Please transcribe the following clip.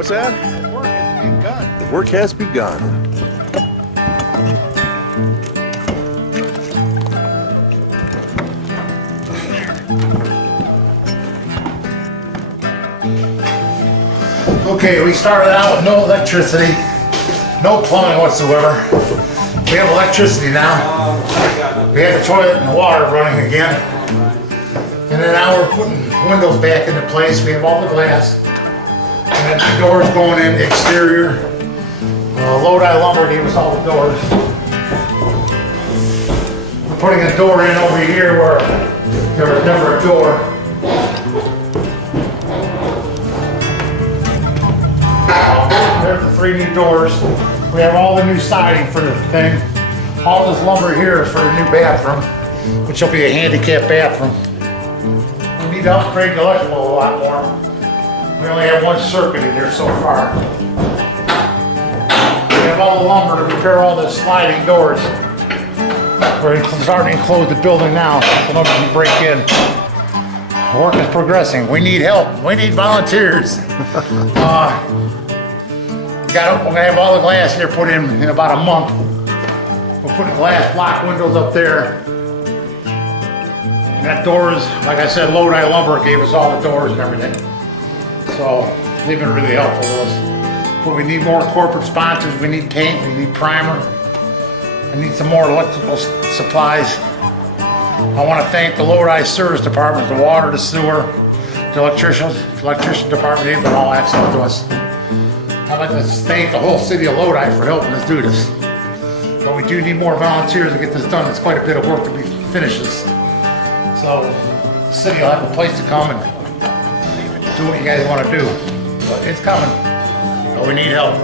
What's that? Work has begun. Work has begun. Okay, we started out with no electricity, no plumbing whatsoever. We have electricity now. We have the toilet and the water running again. And then now we're putting windows back into place. We have all the glass. And then the doors going in, the exterior. LODI Lumber gave us all the doors. We're putting a door in over here where there was never a door. There's the 3 new doors. We have all the new siding for the thing. All this lumber here is for the new bathroom, which will be a handicap bathroom. We need to upgrade the electrical a lot more. We only have 1 circuit in here so far. We have all the lumber to repair all the sliding doors. We're starting to enclose the building now so nobody can break in. Work is progressing. We need help. We need volunteers. We're gonna have all the glass here put in about a month. We'll put glass block windows up there. And that doors, like I said, LODI Lumber gave us all the doors and everything. So they've been really helpful to us. But we need more corporate sponsors. We need paint. We need primer. I need some more electrical supplies. I want to thank the LODI service department, the water, the sewer, the electrician department. They've been all excellent to us. I'd like to thank the whole city of Lodi for helping us do this. But we do need more volunteers to get this done. It's quite a bit of work to be finished this. So the city will have a place to come and do what you guys want to do. But it's coming. But we need help.